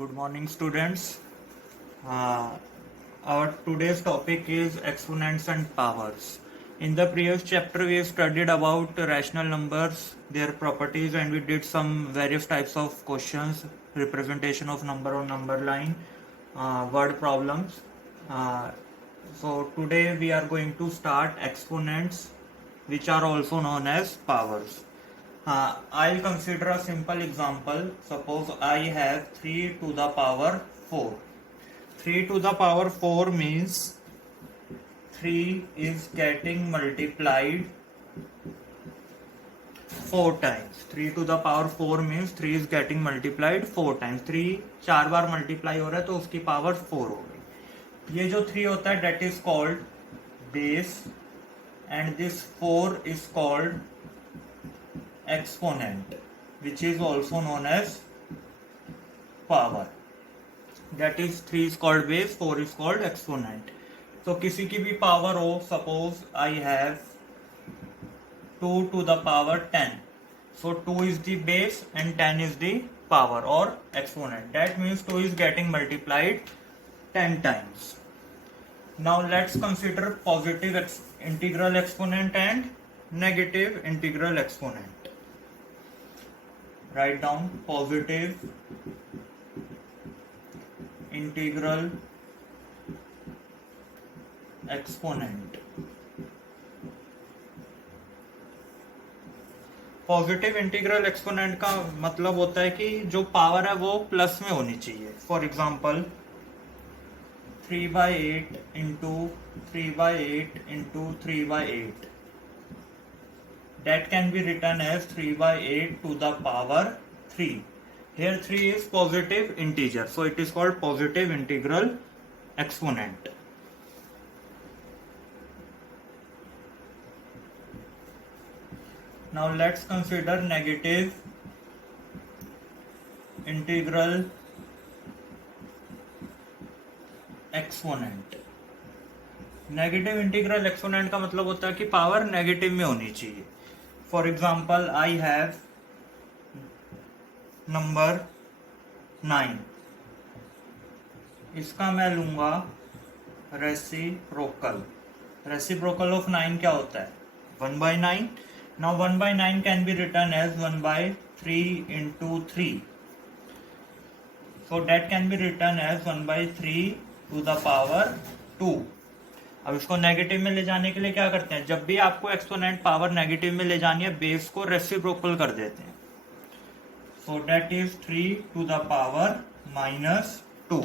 Good morning, students. Uh, our today's topic is exponents and powers. In the previous chapter, we studied about rational numbers, their properties, and we did some various types of questions, representation of number on number line, word problems. So today we are going to start exponents, which are also known as powers. I'll consider a simple example. Suppose I have 3 to the power 4. 3 to the power 4 means 3 is getting multiplied 4 times. 3 to the power 4 means 3 is getting multiplied 4 times. 3 4 bar multiply हो रहा है तो उसकी power 4 हो गई. ये जो 3 होता है that is called base and this 4 is called exponent, which is also known as power. That is 3 is called base, 4 is called exponent. तो किसी की भी पावर हो, suppose I have 2 to the power 10. So 2 is the base and 10 is the power or exponent. That means 2 is getting multiplied 10 times. Now let's consider positive integral exponent and negative integral exponent. Write down positive integral exponent. Positive integral exponent का मतलब होता है कि जो power है वो plus में होनी चाहिए. For example 3/8 into 3/8 into 3/8 that can be written as 3/8 to the power 3. Here 3 is positive integer, so it is called positive integral exponent. Now let's consider negative integral exponent. Negative integral exponent का मतलब होता है कि power negative में होनी चाहिए. For example I have number 9. इसका मैं लूंगा रेसिप्रोकल. रेसिप्रोकल ऑफ 9 क्या होता है? 1/9. Now 1/9 can be written as 1/3 into 3. So that can be written as 1/3 to the power 2. अब इसको नेगेटिव में ले जाने के लिए क्या करते हैं? जब भी आपको एक्सपोनेंट पावर नेगेटिव में ले जानी है, बेस को रेसिप्रोकल कर देते हैं. So that is 3 to the power -2.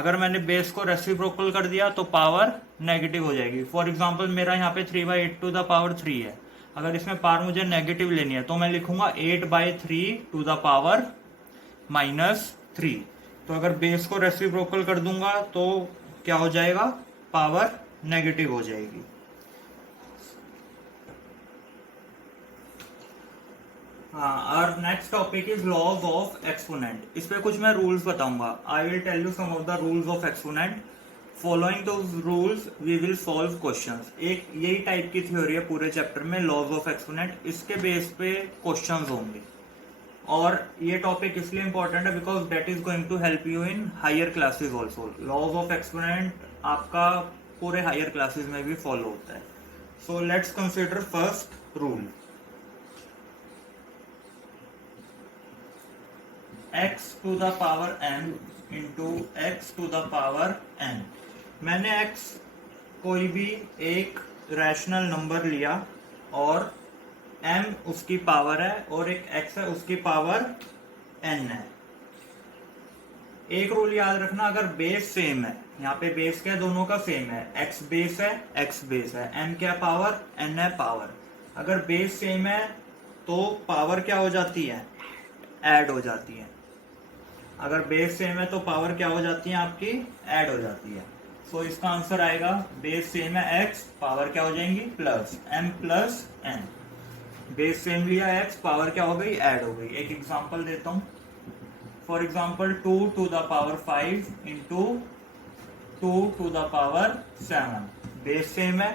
अगर मैंने बेस को रेसिप्रोकल कर दिया तो पावर नेगेटिव हो जाएगी. फॉर एग्जांपल मेरा यहाँ पे 3/8 टू द पावर 3 है. अगर इसमें पावर मुझे नेगेटिव लेनी है तो मैं लिखूंगा 8/3 टू द पावर -3. तो अगर बेस को रेसिप्रोकल कर दूंगा तो क्या हो जाएगा? पावर नेगेटिव हो जाएगी. और next topic is laws of exponent. इस पे कुछ मैं रूल्स बताऊंगा. I will tell you some of the rules of exponent. Following those rules we will solve questions. एक यही टाइप की थ्योरी है पूरे चैप्टर में, लॉज ऑफ एक्सपोनेंट. इसके बेस पे क्वेश्चंस होंगे. और ये टॉपिक इसलिए इंपॉर्टेंट है because that is going to help you in higher classes also. Laws of exponent आपका पूरे हायर क्लासेस में भी फॉलो होता है. So let's consider first rule. x to the power n into X to the power n. मैंने x कोई भी एक रैशनल नंबर लिया और m उसकी पावर है और एक x है उसकी पावर n है. एक रूल याद रखना, अगर बेस सेम है, यहाँ पे बेस क्या दोनों का सेम है, x बेस है x बेस है, n क्या पावर n है पावर. अगर बेस सेम है तो पावर क्या हो जाती है? ऐड हो जाती है. अगर बेस सेम है तो पावर क्या हो जाती है? आपकी ऐड हो जाती है. सो इसका आंसर आएगा बेस सेम है x, पावर क्या हो जाएंगी? Plus m plus n. Base same लिया x, पावर क्या हो गई? ऐड हो गई. एक एग्जांपल देता हूं. For example 2 to the power 5 into 2 to the power 7. Base same है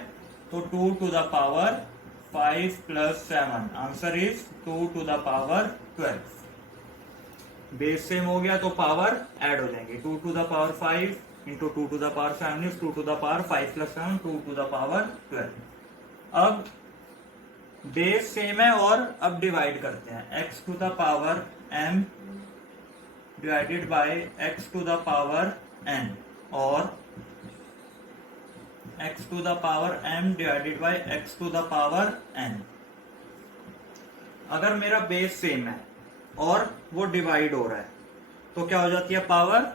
तो 2 to the power 5 plus 7. Answer is 2 to the power 12. Base same हो गया तो पावर ऐड हो जाएंगे, 2 to the power 5 into 2 to the power 7 is 2 to the power 5 plus 7 2 to the power 12। अब base same है और अब डिवाइड करते हैं, x to the power m divided by x to the power n और x to the power m divided by x to the power n। अगर मेरा base same है और वो डिवाइड हो रहा है तो क्या हो जाती है, पावर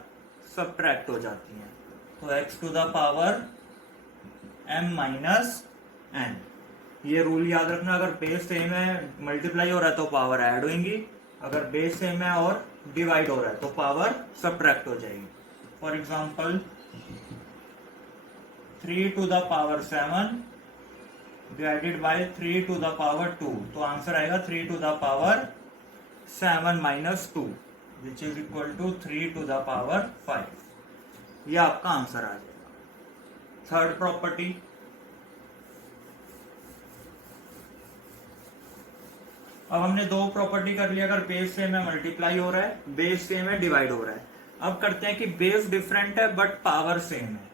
सबट्रैक्ट हो जाती है। तो x to the power m minus n, ये रूल याद रखना, अगर बेस सेम है मल्टीप्लाई हो रहा है तो पावर ऐड होगी, अगर बेस सेम है और डिवाइड हो रहा है तो पावर सबट्रैक्ट हो जाएगी। For example 3 to the power 7 divided by 3 to the power 2, तो आंसर आएगा 3 to the power 7 minus 2 which is equal to 3 to the power 5। ये आपका आंसर आ जाएगा। थर्ड प्रॉपर्टी, अब हमने दो प्रॉपर्टी कर लिया, अगर बेस सेम है मल्टीप्लाई हो रहा है, बेस सेम है डिवाइड हो रहा है। अब करते हैं कि बेस डिफरेंट है बट पावर सेम है।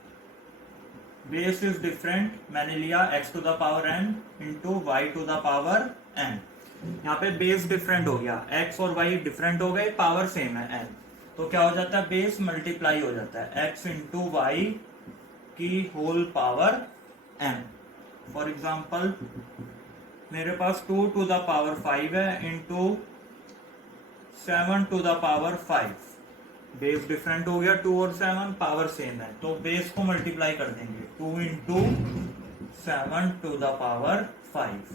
बेस इज डिफरेंट, मैंने लिया x to the power n into y to the power n। यहाँ पे बेस डिफरेंट हो गया, x और y डिफरेंट हो गए, पावर सेम है n, तो क्या हो जाता है, बेस मल्टीप्लाई हो जाता है, x इंटू वाई की whole power n। For example मेरे पास 2 टू द पावर 5 है into 7 to the power 5, base different हो गया, 2 और 7 पावर सेम है तो बेस को मल्टीप्लाई कर देंगे, 2 into 7 to the power 5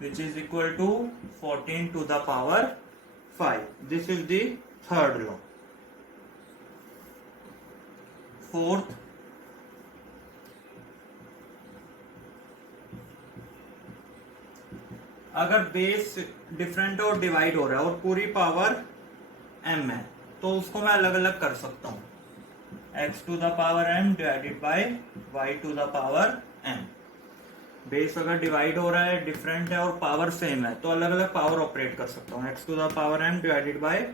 which is equal to 14 to the power 5। This is the third law. Fourth, अगर बेस डिफरेंट और डिवाइड हो रहा है और पूरी पावर m है तो उसको मैं अलग अलग कर सकता हूं, x to the power m divided by y to the power m। Base अगर डिवाइड हो रहा है, डिफरेंट है और पावर सेम है तो अलग अलग पावर ऑपरेट कर सकता हूं, x to the power m divided by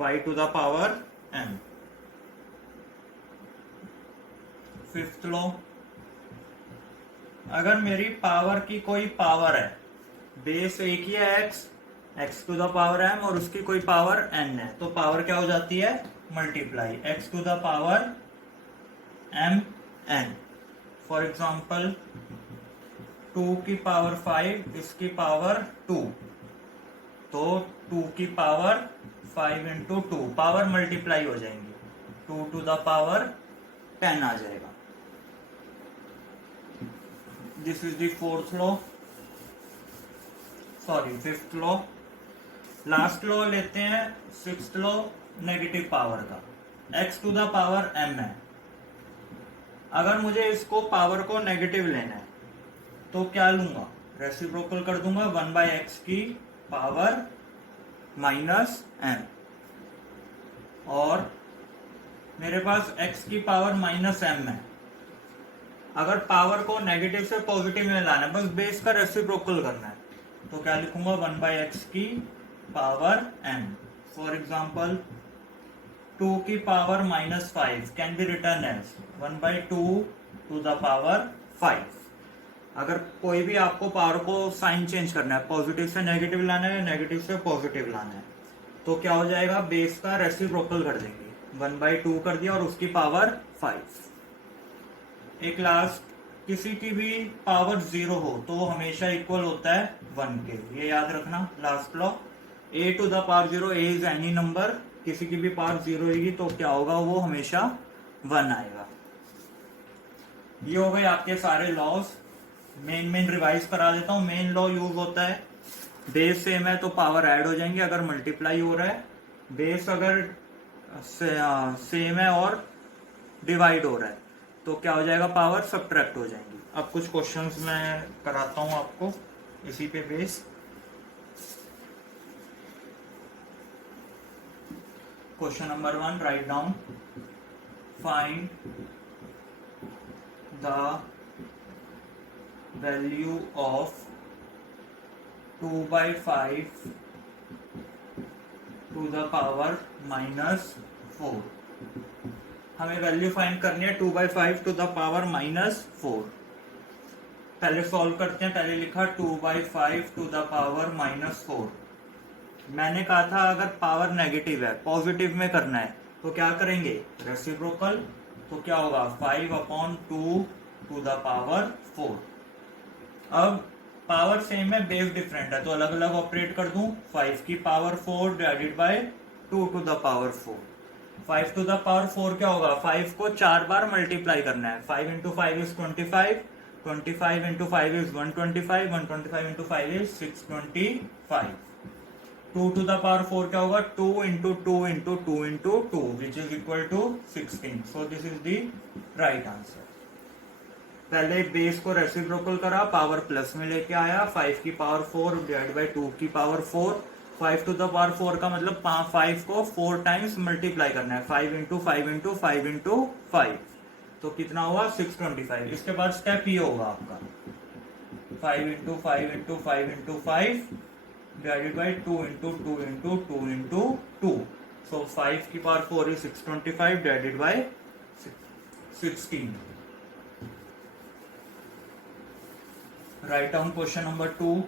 y to the power m। Fifth law, अगर मेरी पावर की कोई पावर है, बेस एक ही है x to the power m और उसकी कोई पावर n है, तो पावर क्या हो जाती है, multiply, x to the power m n। For example 2 की पावर 5 इसकी पावर 2, तो 2 की पावर 5 इंटू 2, पावर मल्टीप्लाई हो जाएंगी, 2 टू द पावर 10 आ जाएगा। This is the fourth law, sorry fifth law. Last law लेते हैं, सिक्स्थ लॉ नेगेटिव पावर का, x to the power m है, अगर मुझे इसको पावर को नेगेटिव लेना है तो क्या लूंगा, रेसिप्रोकल कर दूंगा, 1 बाय एक्स की पावर माइनस m, और मेरे पास x की पावर माइनस m है, अगर पावर को नेगेटिव से पॉजिटिव में लाना है, बस बेस का रेसिप्रोकल करना है, तो क्या लिखूंगा, 1 बाय एक्स की पावर m। फॉर एग्जाम्पल 2 की power minus 5 can be written as 1 by 2 to the power 5। अगर कोई भी आपको पावर को साइन चेंज करना है, पॉजिटिव से नेगेटिव लाना है, नेगेटिव से पॉजिटिव लाना है, तो क्या हो जाएगा, बेस का रेसिप्रोकल कर देंगे, 1 बाय 2 कर दिया और उसकी पावर 5। एक लास्ट, किसी की भी पावर 0 हो तो वो हमेशा इक्वल होता है 1 के, ये याद रखना। Last law, a to the power 0, a is any number, किसी की भी पावर 0 होगी तो क्या होगा, वो हमेशा 1 आएगा। ये हो गए आपके सारे लॉज। मेन रिवाइज करा देता हूँ। मेन लॉ यूज होता है, बेस सेम है तो पावर ऐड हो जाएंगे अगर मल्टीप्लाई हो रहा है, बेस अगर सेम है और डिवाइड हो रहा है तो क्या हो जाएगा, पावर सबट्रैक्ट हो जाएंगी। अब कुछ क्वेश्चंस मैं कराता हूं आपको इसी पे base. Question number 1, write down, find the value of 2 by 5 to the power -4। हमें वैल्यू फाइंड करनी है 2/5 टू द पावर -4। पहले सॉल्व करते हैं। पहले लिखा 2/5 टू द पावर -4। मैंने कहा था अगर पावर नेगेटिव है, पॉजिटिव में करना है तो क्या करेंगे, रेसिप्रोकल। तो क्या होगा 5/2 टू द पावर 4। अब पावर सेम है, बेस डिफरेंट है, तो अलग अलग ऑपरेट कर दूं। 5 की power 4 divided by 2 to the power 4। 5 to the power 4 क्या होगा, 5 को 4 बार मल्टीप्लाई करना है। 5 into 5 is 25, 25 into 5 is 125, 125 into 5 is 625। 2 to the power 4 क्या होगा, 2 into 2 into 2 into 2 which is equal to 16। So this is the right answer. पहले base को reciprocal करा, पावर प्लस में लेके आया। 5 की पावर 4 डिवाइड बाई 2 की पावर 4। 5 टू द पावर 4 का मतलब 5 को 4 टाइम्स मल्टीप्लाई करना है। 5 इंटू 5 इंटू 5 इंटू 5, तो कितना हुआ 625। इसके बाद स्टेप ये होगा आपका 5 into 5 into 5 into 5 divided by 2 into 2 into 2 into 2। सो 5 की power 4 is 625 divided by 16। Write down question number 2.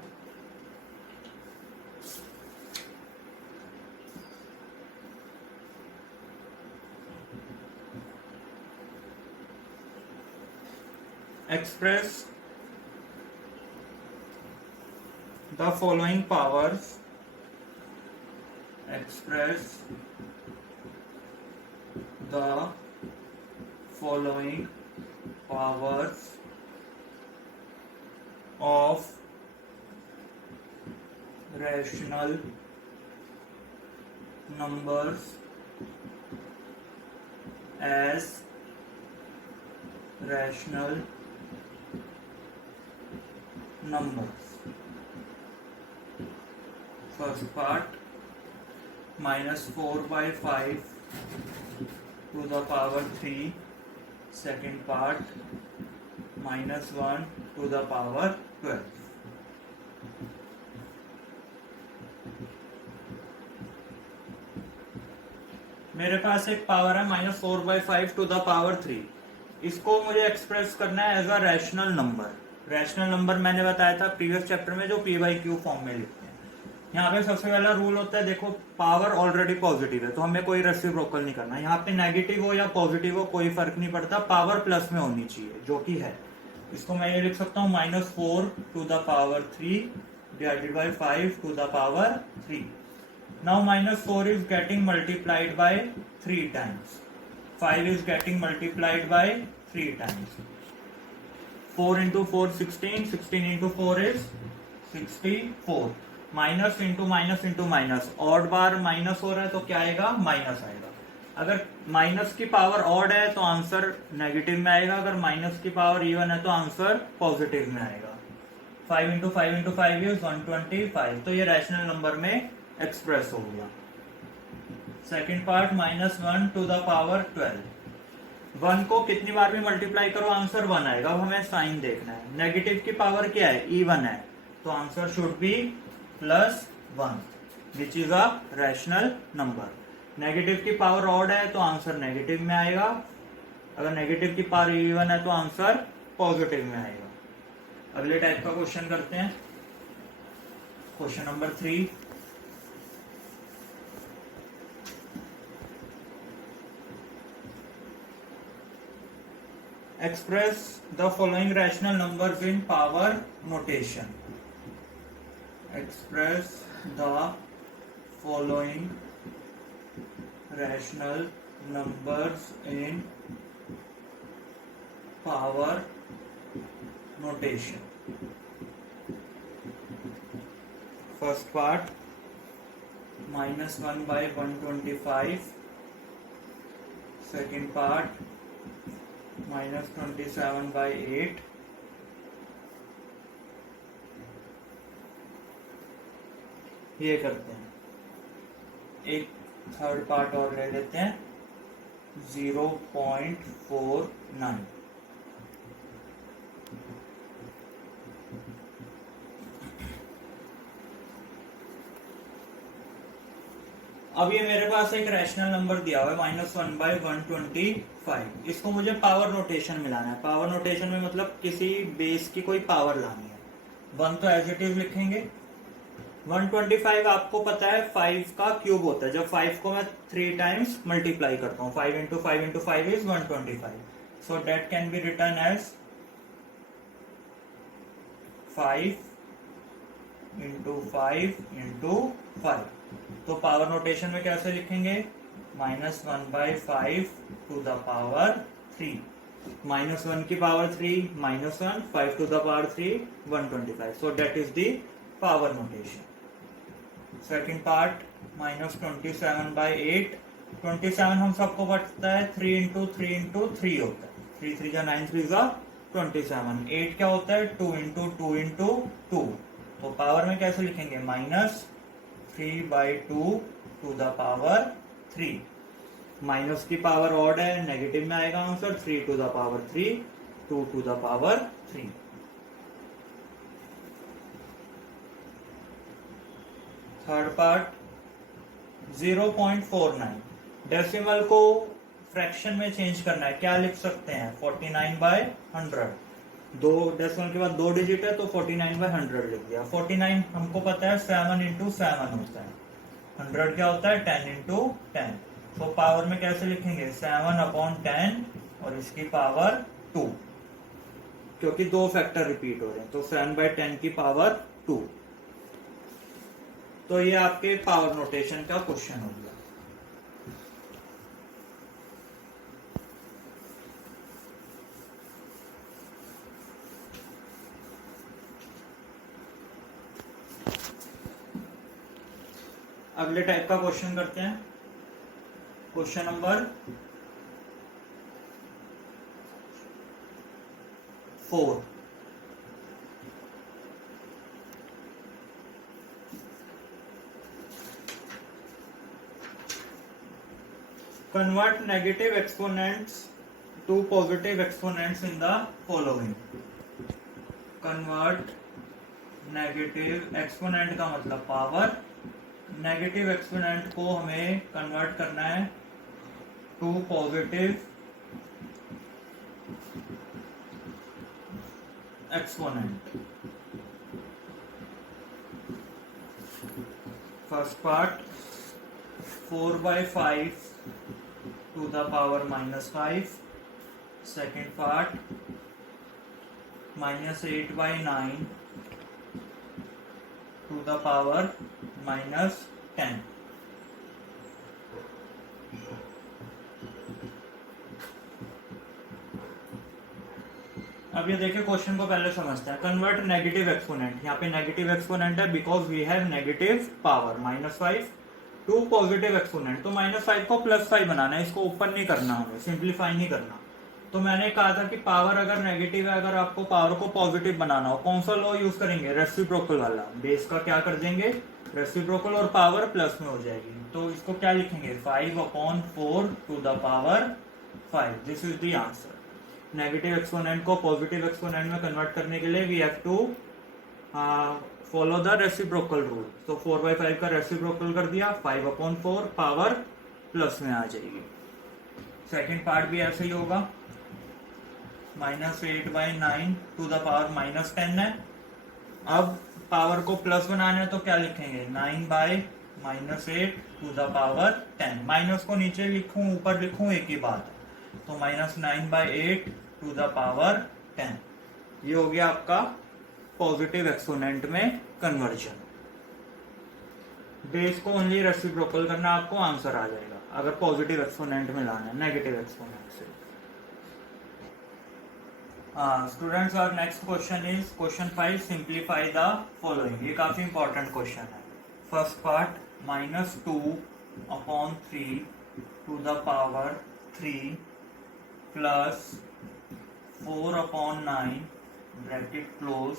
Express the following powers. Express the following powers of rational numbers as rational numbers. First part, -4/5 to the power 3. Second part, -1 to the power 12. मेरे पास एक power है -4/5 to the power 3। इसको मुझे express करना है as a rational number. Rational number मैंने बताया था प्रीवियस चैप्टर में, जो p/q फॉर्म में लिखते हैं। यहाँ पे सबसे पहला रूल होता है, देखो पावर ऑलरेडी पॉजिटिव है तो हमें कोई रेसिप्रोकल नहीं करना। यहाँ पे नेगेटिव हो या पॉजिटिव हो कोई फर्क नहीं पड़ता, पावर प्लस में होनी चाहिए, जो कि है। इसको मैं ये लिख सकता हूँ -4 to the power 3 divided by 5 to the power 3। Now -4 is getting multiplied by 3 times. 5 is getting multiplied by 3 times. 4 into 4 16, 16 into 4 is 64. Minus into minus into minus, odd bar minus हो रहा है तो क्या आएगा, माइनस आएगा। अगर minus की power odd है तो आंसर नेगेटिव में आएगा, अगर माइनस की पावर इवन है तो आंसर पॉजिटिव में आएगा। 5 इंटू 5 इंटू 5 इज 125। तो ये रैशनल नंबर में एक्सप्रेस हो गया। Second part, -1 to the power 12। 1 को कितनी बार भी मल्टीप्लाई करो आंसर 1 आएगा। अब हमें साइन देखना है। नेगेटिव की पावर क्या है, इवन है, तो answer should be +1 which is a rational number. Negative की पावर ऑड है तो आंसर नेगेटिव में आएगा, अगर नेगेटिव की पावर इवन है तो आंसर पॉजिटिव में आएगा। अगले टाइप का क्वेश्चन करते हैं, question number 3। Express the following rational numbers in power notation. Express the following rational numbers in power notation. First part, -1/125. Second part, -27/8. ये करते हैं। एक थर्ड पार्ट और ले लेते हैं, 0.49। अब ये मेरे पास एक रैशनल नंबर दिया हुआ है -1/125। इसको मुझे पावर नोटेशन मिलाना है। पावर नोटेशन में मतलब किसी बेस की कोई पावर लानी है। 1 तो एज इट इज लिखेंगे। 125 आपको पता है 5 का क्यूब होता है। जब 5 को मैं 3 टाइम्स मल्टीप्लाई करता हूँ, 5 into 5 into 5 is 125। So that can be written as 5 into 5 into 5। तो पावर नोटेशन में कैसे लिखेंगे? -1/5 टू द पावर 3। -1 की power 3, -1, 5 to the power 3, 125। So that is the power notation. Second part -27/8। 27 हम सबको पता है 3 इंटू 3 इंटू 3 होता है। 3 3 जा 9, 3 जा 27। 8 क्या होता है? 2 इंटू 2 इंटू 2। तो पावर में कैसे लिखेंगे? -3/2 टू द पावर 3। माइनस की पावर ऑड है, नेगेटिव में आएगा answer. 3 to the power 3, 2 to the power 3। Third part 0.49। Decimal को फ्रैक्शन में चेंज करना है। क्या लिख सकते हैं? 49/100। दो डेसिमल के बाद 2 डिजिट है तो 49/100 लिख दिया। 49 हमको पता है 7 इंटू 7 होता है। 100 क्या होता है? 10 इंटू 10। तो पावर में कैसे लिखेंगे? 7/10 और इसकी पावर 2, क्योंकि 2 फैक्टर रिपीट हो रहे हैं। तो 7/10 की पावर 2। तो ये आपके पावर नोटेशन का क्वेश्चन हो गया। अगले टाइप का क्वेश्चन करते हैं। Question number 4। Convert negative exponents to positive exponents in the following. Convert negative exponent का मतलब पावर। नेगेटिव एक्सपोनेंट को हमें कन्वर्ट करना है to positive exponent. First part 4/5 to the power -5। second part -8/9 to the power -10। अब ये देखिए question को पहले समझते हैं। Convert negative exponent. यहाँ पे नेगेटिव एक्सपोनेंट है because we have negative power -5 to positive exponent. तो -5 को +5 बनाना है। इसको ऊपर नहीं करना, हमें सिंप्लीफाई नहीं करना। तो मैंने कहा था कि पावर अगर नेगेटिव है, अगर आपको पावर को पॉजिटिव बनाना हो, कौन सा लॉ यूज करेंगे? रेसिप्रोकल वाला। बेस का क्या कर देंगे? रेसिप्रोकल, और पावर प्लस में हो जाएगी। तो इसको क्या लिखेंगे? 5/4 to the power 5। This is the answer. Negative exponent को पॉजिटिव एक्सपोनेंट में कन्वर्ट करने के लिए we have to follow the reciprocal rule. तो 4/5 का रेसिप्रोकल कर दिया, 5/4 पावर प्लस में आ जाएगी। सेकेंड पार्ट भी ऐसे ही होगा। -8/9 टू द पावर -10 है। अब पावर को प्लस बनाना है तो क्या लिखेंगे? 9/-8 टू द पावर 10। माइनस को नीचे लिखूं ऊपर लिखूं एक ही बात है। तो -9/8 टू द पावर 10। ये हो गया आपका पॉजिटिव एक्सपोनेंट में कन्वर्जन। बेस को ओनली रेसिप्रोकल करना, आपको आंसर आ जाएगा। अगर पॉजिटिव एक्सपोनेंट में लाना है नेगेटिव एक्सपोनेंट से। स्टूडेंट्स, और next question is question 5। Simplify the following. ये काफी इंपॉर्टेंट क्वेश्चन है। First part -2/3 to the power 3 plus 4/9 bracket close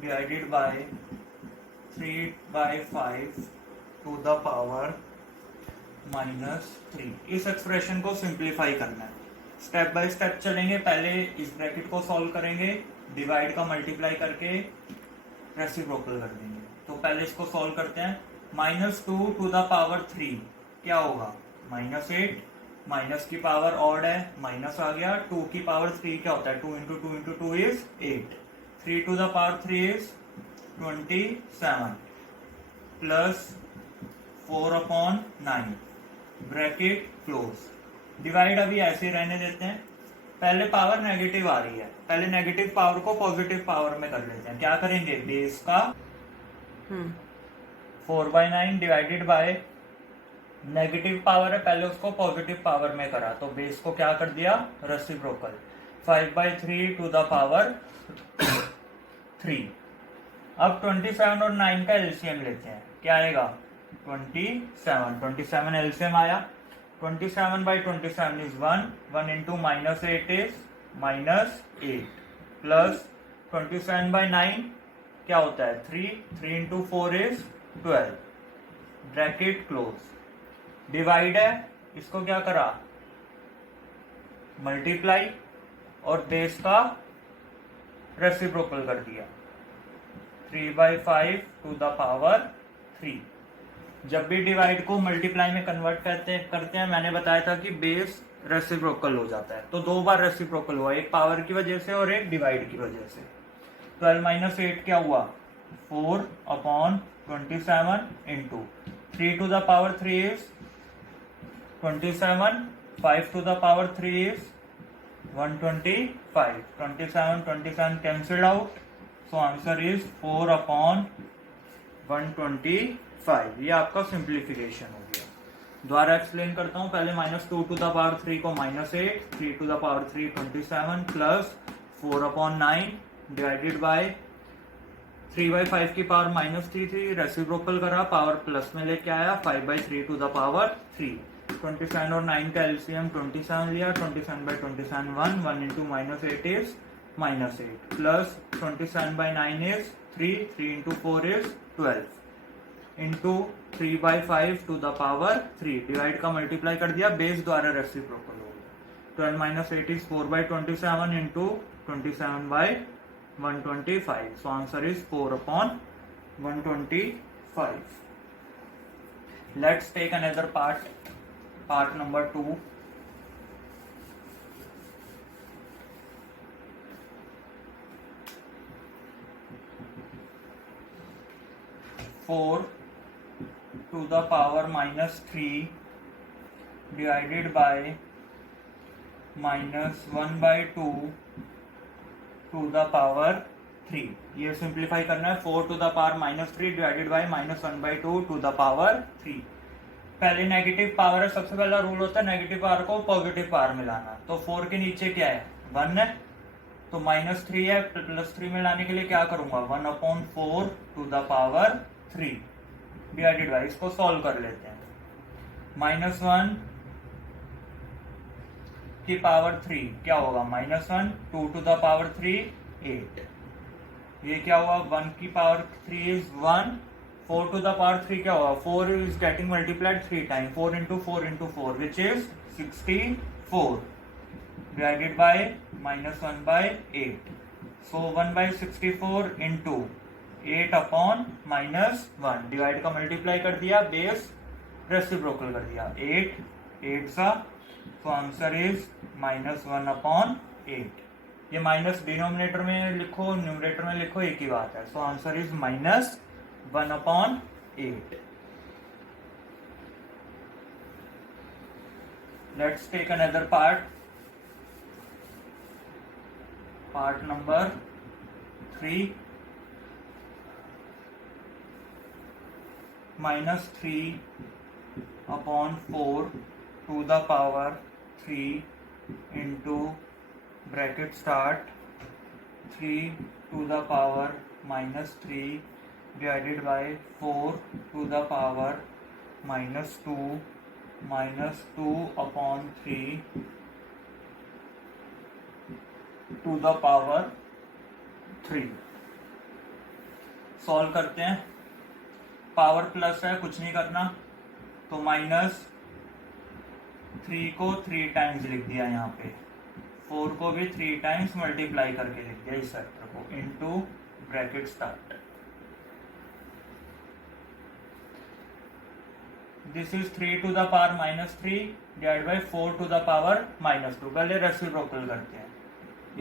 divided by 3/5 to the power -3। इस एक्सप्रेशन को सिंप्लीफाई करना है। स्टेप बाय स्टेप चलेंगे। पहले इस ब्रैकेट को सॉल्व करेंगे, डिवाइड का मल्टीप्लाई करके रेसिप्रोकल कर देंगे। तो पहले इसको सॉल्व करते हैं। -2 टू द पावर 3 क्या होगा? -8, माइनस की पावर ऑड है, माइनस आ गया। 2 की पावर 3 क्या होता है? 2 into 2 into 2 is 8। 3 to the power 3 is 27 plus 4/9 bracket close. Divide अभी ऐसे रहने देते हैं। पहले पावर नेगेटिव आ रही है, पहले नेगेटिव पावर को पॉजिटिव पावर में कर लेते हैं। क्या करेंगे? बेस का 4/9 डिवाइडेड बाय नेगेटिव पावर है, पहले उसको पॉजिटिव पावर में करा, तो बेस को क्या कर दिया? रेसिप्रोकल। 5/3 to the power 3। अब 27 और 9 का एलसीएम लेते हैं। क्या आएगा? 27 एलसीएम आया। 27/27 इज 1, 1 इंटू -8 इज -8 प्लस 27/9 क्या होता है? 3, 3 into 4 is 12 bracket close. Divide है, इसको क्या करा? मल्टीप्लाई और बेस का रेसिप्रोकल कर दिया। 3/5 टू द पावर 3। जब भी डिवाइड को मल्टीप्लाई में कन्वर्ट करते हैं मैंने बताया था कि बेस रेसिप्रोकल हो जाता है, तो 2 बार रेसिप्रोकल हुआ, एक पावर की वजह से और एक डिवाइड की वजह से। 12 - 8 क्या हुआ? 4/27 into 3 to the power 3 is 27, 5 to the power 3 is 125, 27 cancelled out, so answer is 4/125। ये आपका सिंप्लीफिकेशन हो गया। दोबारा एक्सप्लेन करता हूं। पहले -2 टू द पावर 3 को -8, 3 to the power 3 27 plus 4/9 divided by 3/5 की पावर -3 थी, रेसिप्रोकल करा, पावर प्लस में लेके आया, 5/3 टू द पावर 3। 27 और 9 का एलसीएम 27 लिया। 27/27 1 into -8 is -8 plus 27/9 is 3, 3 into 4 is 12 into 3/5 to the power 3। Divide का मल्टीप्लाई कर दिया, बेस द्वारा रेसिप्रोकल हो गया। 12 - 8 is 4/27 into 27/125, so answer is 4/125। Let's take another part number 2. 4 to the power -3 divided by -1/2 to the power 3। ये simplify करना है। 4 to the power -3 divided bye -1/2 to the power 3। पहले नेगेटिव पावर है, सबसे पहला रूल होता है नेगेटिव पावर को पॉजिटिव पावर में लाना। तो 4 के नीचे क्या है? 1 है, तो -3 है, +3 में लाने के लिए क्या करूंगा? 1/4 to the power 3 divided by, इसको सॉल्व कर लेते हैं। -1 की पावर 3 क्या होगा? -1, 2 टू द पावर 3 8। ये क्या हुआ? 1 की power 3 is 1, 4 to the power 3 क्या होगा? 4 is getting multiplied 3 time, 4 into 4 into 4 which is 64 divided by -1/8, so 1/64 into 8/-1। Divide का मल्टीप्लाई कर दिया, बेस रेसिप्रोकल कर दिया, 8 8 सा, तो आंसर इज -1/8। ये माइनस डिनोमिनेटर में लिखो, न्यूमरेटर में लिखो, एक ही बात है। So answer is -1/8। Let's take another part number 3। -3/4 to the power 3 into bracket start 3 to the power -3 divided by 4 to the power -2 -2/3 to the power 3। Solve करते हैं। पावर प्लस है, कुछ नहीं करना, तो -3 को 3 टाइम्स लिख दिया यहाँ पे, 4 को भी 3 टाइम्स मल्टीप्लाई करके लिख दिया इस फैक्टर को, into bracket start this is 3 to the power -3 divide by 4 to the power -2। पहले रेसिप्रोकल करते हैं।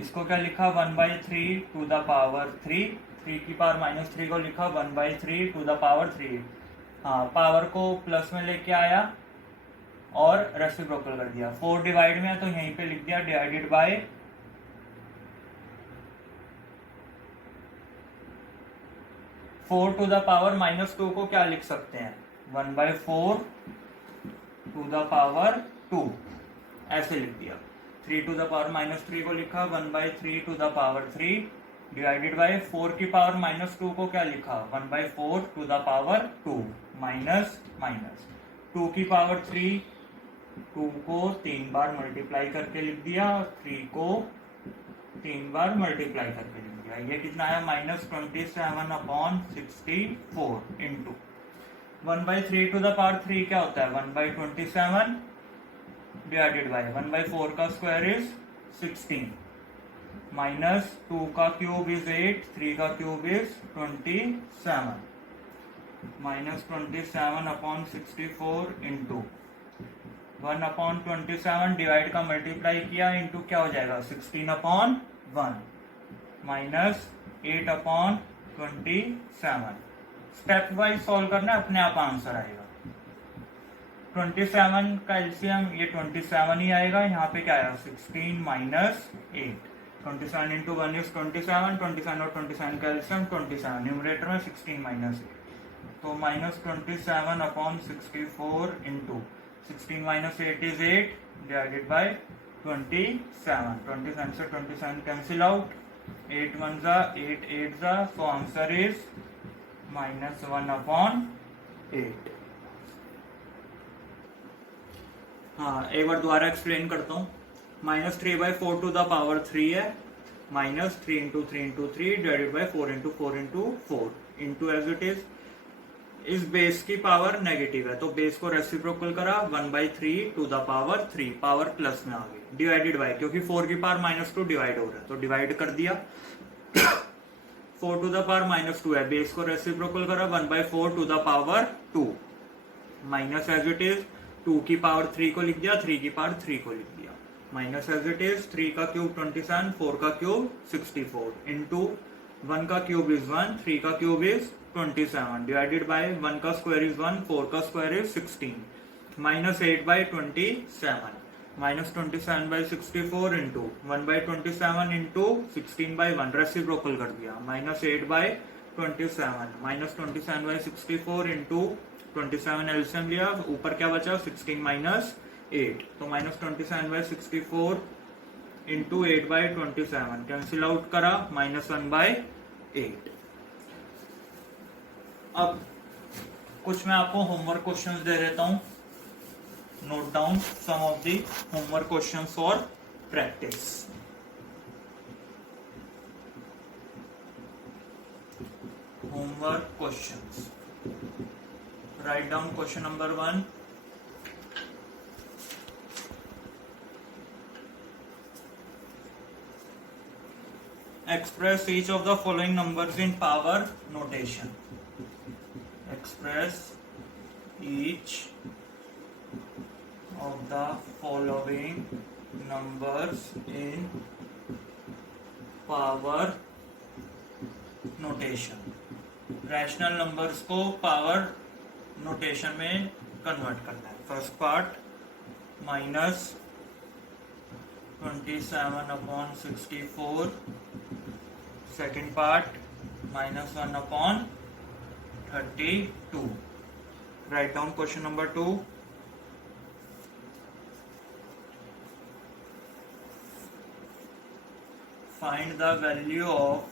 इसको क्या लिखा 1/3 टू द पावर 3, 3 की पावर -3 को लिखा 1/3 टू द पावर 3। हाँ, पावर को प्लस में लेके आया और रेसिप्रोकल कर दिया। 4 डिवाइड में है तो यहीं पे लिख दिया divided by 4 to the power -2 को क्या लिख सकते हैं 1/4 टू द पावर 2, ऐसे लिख दिया। 3 टू द पावर -3 को लिखा 1/3 to the power 3 divided by 4 की पावर -2 को क्या लिखा 1/4 टू द पावर 2 माइनस 2 की पावर 3, 2 को 3 बार मल्टीप्लाई करके लिख दिया और 3 को 3 बार मल्टीप्लाई करके लिख दिया। ये कितना है -27/64 इंटू 1/3 टू द पावर 3 क्या होता है 1/27 डिवाइडेड बाय 1/4 का स्क्वायर इज 16 माइनस 2 का क्यूब इज 8, 3 का क्यूब इज 27 -27/64 इंटू 1/27 डिवाइड का मल्टीप्लाई किया इंटू क्या हो जाएगा 16/1 माइनस 8/27। स्टेप वाइज सॉल्व करना, अपने आप आंसर आएगा। 27 का एलसीएम ये 27 ही आएगा। यहाँ पे क्या आया 16 माइनस 8। 27 इंटू 1 इज 27, 27 और 27 का एलसीएम 27, न्यूमरेटर में 16 माइनस 8 तो -27/64 into 16 minus 8 is 8 divided by 27। 27 से 27 कैंसिल आउट, 8 1 जा 8 8 जा, सो आंसर इज -1/8। हाँ, एक बार दोबारा एक्सप्लेन करता हूँ। -3/4 टू द पावर 3 है, -3 into 3 into 3 divided by 4 into 4 into 4 into as it is. इस बेस की पावर नेगेटिव है तो बेस को रेसिप्रोकल करा 1/3 to the power 3, power plus में आ गई, डिवाइडेड बाय क्योंकि 4 की पावर -2 डिवाइड हो रहा है तो डिवाइड कर दिया। 4 टू द पावर -2 है, बेस को रेसिप्रोकल करा 1/4 to the power 2 as it it इज 2 की पावर 3 को लिख दिया, 3 की पावर 3 को लिख दिया, माइनस एज इट इज 3 का क्यूब 27, 4 का क्यूब 64 इंटू 1 का क्यूब इज 1, 3 का क्यूब इज 27 डिवाइडेड बाय 1 का स्क्वायर इज 1, 4 का square is 16 minus 8/27 -27/64 into 1/27 into 16/1 reciprocal कर दिया -8/27 -27/64 इंटू 27 एलसीएम लिया, ऊपर क्या बचा 16 माइनस 8 तो -27/64 इंटू 8/27 कैंसिल आउट करा -1/8। अब कुछ मैं आपको होमवर्क क्वेश्चंस दे देता हूं, note down some of the homework questions for practice. Homework questions, write down question number 1। Express each of the following numbers in power notation. Express each of the following numbers in power notation. Rational numbers को power notation में convert करना है। First part -27/64, second part -1/32। Right down question number 2। find the value of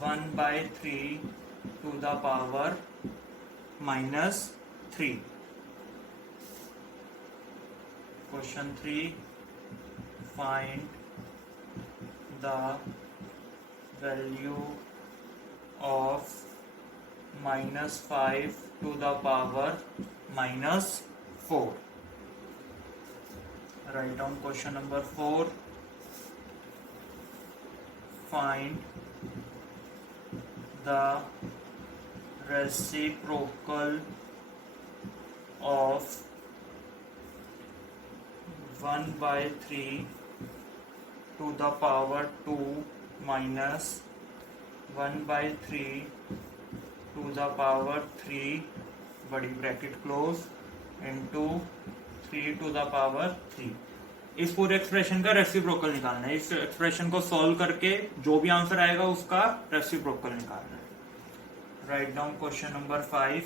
1/3 to the power -3। Question 3, find the value of -5 to the power -4। Write down question number 4, find the reciprocal of 1/3 to the power 2 minus 1/3 to the power 3 बड़ी bracket close into 3 to the power 3। इस पूरे expression का reciprocal निकालना है। इस expression को solve करके जो भी आंसर आएगा उसका रेसिप्रोकल निकालना है। Right down question number 5।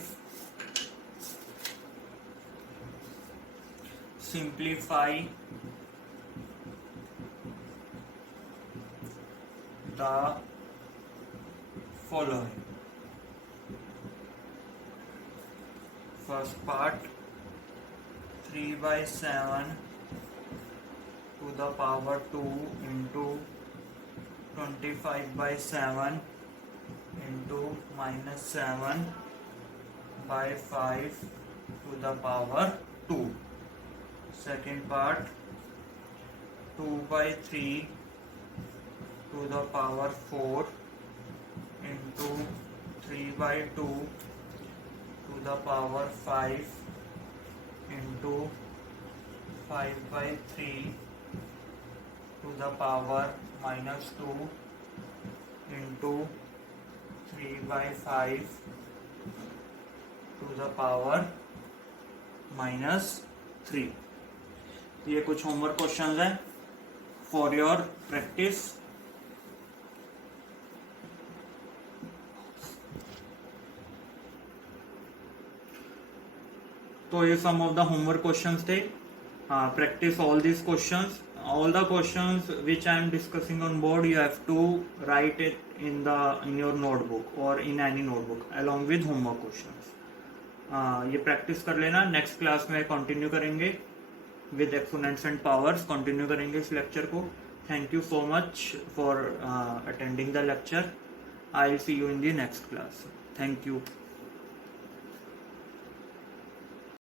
Simplify the following. First part 3/7 to the power 2 into 25/7 into -7/5 to the power 2। Second part 2/3 to the power 4 into 3/2 to the power 5 into 5/3 to the power -2 into 3/5 to the power -3। ये कुछ homework questions हैं for your practice. तो ये सम of the homework questions थे। Practice all these questions. All the questions which I am discussing on board, you have to write it in your notebook or in any notebook along with homework questions. ये practice कर लेना। Next class में continue करेंगे with exponents and powers, continue करेंगे इस lecture को। Thank you so much for attending the lecture. I will see you in the next class. Thank you.